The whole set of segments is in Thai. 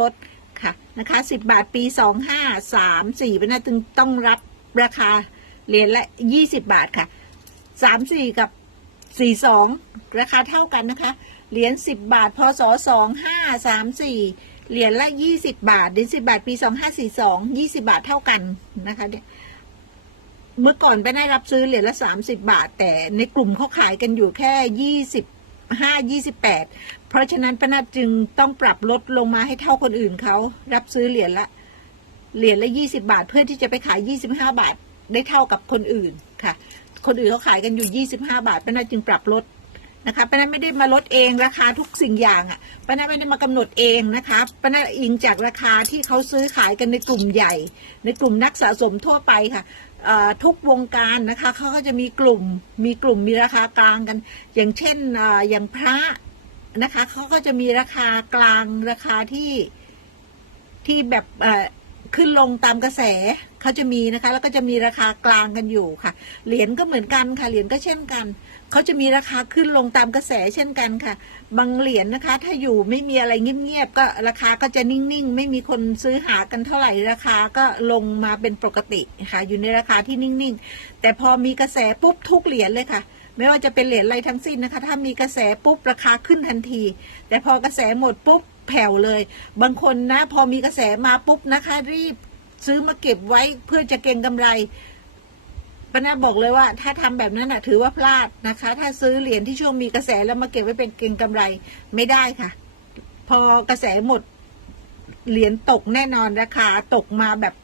ลดค่ะนะคะสิบาทปีสองห้าสามสี่เป็นน่าจึงต้องรับราคาเหรียญละยี่สิบาทค่ะสามสี่กับสี่สองราคาเท่ากันนะคะ เหรียญสิบาทพศสองห้าสามสี่เหรียญละยี่สิบาทเหรียญสิบาทปีสองห้าสี่สองยี่สิบาทเท่ากันนะคะเนี่ยเมื่อก่อนไปได้รับซื้อเหรียญละสามสิบาท แต่ในกลุ่มเขาขายกันอยู่แค่ยี่ สิบห้ายี่สิบแปดเพราะฉะนั้นป้านาจึงต้องปรับลดลงมาให้เท่าคนอื่นเขารับซื้อเหรียญละเหรียญละยี่สิบาท เพื่อที่จะไปขายยี่สิบห้าบาทได้เท่ากับคนอื่นค่ะ คนอื่นเขาขายกันอยู่ยี่สิบห้าบาทป้านาจึงปรับลด นะคะป้านาไม่ได้มาลดเองราคาทุกสิ่งอย่างอะป้านาไม่ได้มากำหนดเองนะคะป้านาอิงจากราคาที่เขาซื้อขายกันในกลุ่มใหญ่ ในกลุ่มนักสะสมทั่วไปค่ะทุกวงการนะคะเขาก็จะมีกลุ่มมีกลุ่มมีราคากลางกัน อย่างเช่นออย่างพระนะคะเขาก็จะมีราคากลางราคาที่ที่แบบ ขึ้นลงตามกระแสเขาจะมีนะคะ แล้วก็จะมีราคากลางกันอยู่ค่ะ เหรียญก็เหมือนกันค่ะ เหรียญก็เช่นกัน เขาจะมีราคาขึ้นลงตามกระแสเช่นกันค่ะ บางเหรียญนะคะ ถ้าอยู่ไม่มีอะไรเงียบๆก็ราคาก็จะนิ่งๆ ไม่มีคนซื้อหากันเท่าไหร่ราคาก็ลงมาเป็นปกติค่ะ อยู่ในราคาที่นิ่งๆ แต่พอมีกระแสปุ๊บทุกเหรียญเลยค่ะไม่ว่าจะเป็นเหรียญอะไรทั้งสิ้นนะคะ ถ้ามีกระแสปุ๊บราคาขึ้นทันที แต่พอกระแสหมดปุ๊บ แผ่วเลย บางคนนะ พอมีกระแสมาปุ๊บนะคะ รีบซื้อมาเก็บไว้เพื่อจะเก็งกำไรปนาบอกเลยว่า ถ้าทำแบบนั้นนะถือว่าพลาดนะคะ ถ้าซื้อเหรียญที่ช่วงมีกระแสแล้วมาเก็บไว้เป็นเก็งกำไรไม่ได้ค่ะ พอกระแสหมดเหรียญตกแน่นอนราคาตกมาแบบ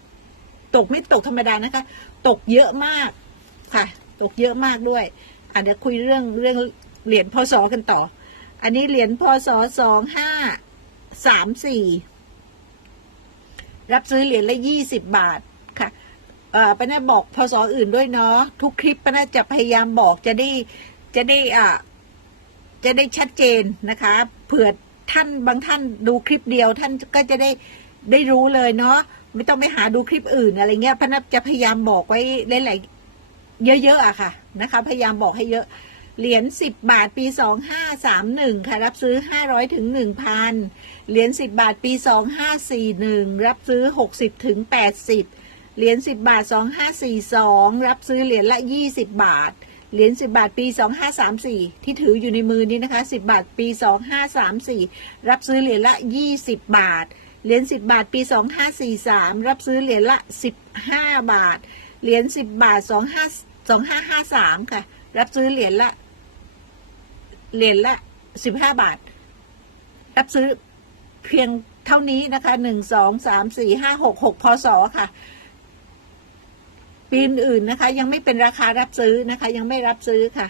ตกไม่ตกธรรมดานะคะ ตกเยอะมากค่ะ ตกเยอะมากด้วยอะเดี๋ยวคุยเรื่องเรื่องเหรียญพศกันต่อ อันนี้เหรียญพศสองห้า สามสี่รับซื้อเหรียญละยี่สิบบาทค่ะเออป้าน่าบอกพศอื่นด้วยเนาะทุกคลิปป้าน่าจะพยายามบอกจะได้จะได้อ่าจะได้ชัดเจนนะคะเผื่อท่านบางท่านดูคลิปเดียวท่านก็จะได้ได้รู้เลยเนาะไม่ต้องไปหาดูคลิปอื่นอะไรเงี้ยป้าน่าจะพยายามบอกไว้หลายๆเยอะๆอะค่ะนะคะ พยายามบอกให้เยอะ เหรียญสิบบาทปีสองห้าสามหนึ่งค่ะ รับซื้อห้าร้อยถึงหนึ่งพันเหรียญสิบบาทปีสองห้าสี่หนึ่งรับซื้อหกสิบถึงแปดสิบเหรียญสิบบาทสองห้าสี่สองรับซื้อเหรียญละยี่สิบบาท เหรียญสิบาทปีสองห้าสามสี่ที่ถืออยู่ในมือนี้นะคะสิบาทปีสองห้าสามสี่รับซื้อเหรียญละยี่สิบบาท เหรียญสิบาทปีสองห้าสี่สามรับซื้อเหรียญละสิบห้าบาท เหรียญสิบบาทสองห้าสองห้าห้าสามค่ะ รับซื้อเหรียญละ เหรียญละสิบห้าบาท รับซื้อเพียงเท่านี้นะคะหนึ่งสองสามสี่ห้าหกหกพศค่ะ ปีอื่นนะคะ ยังไม่เป็นราคารับซื้อนะคะ ยังไม่รับซื้อค่ะ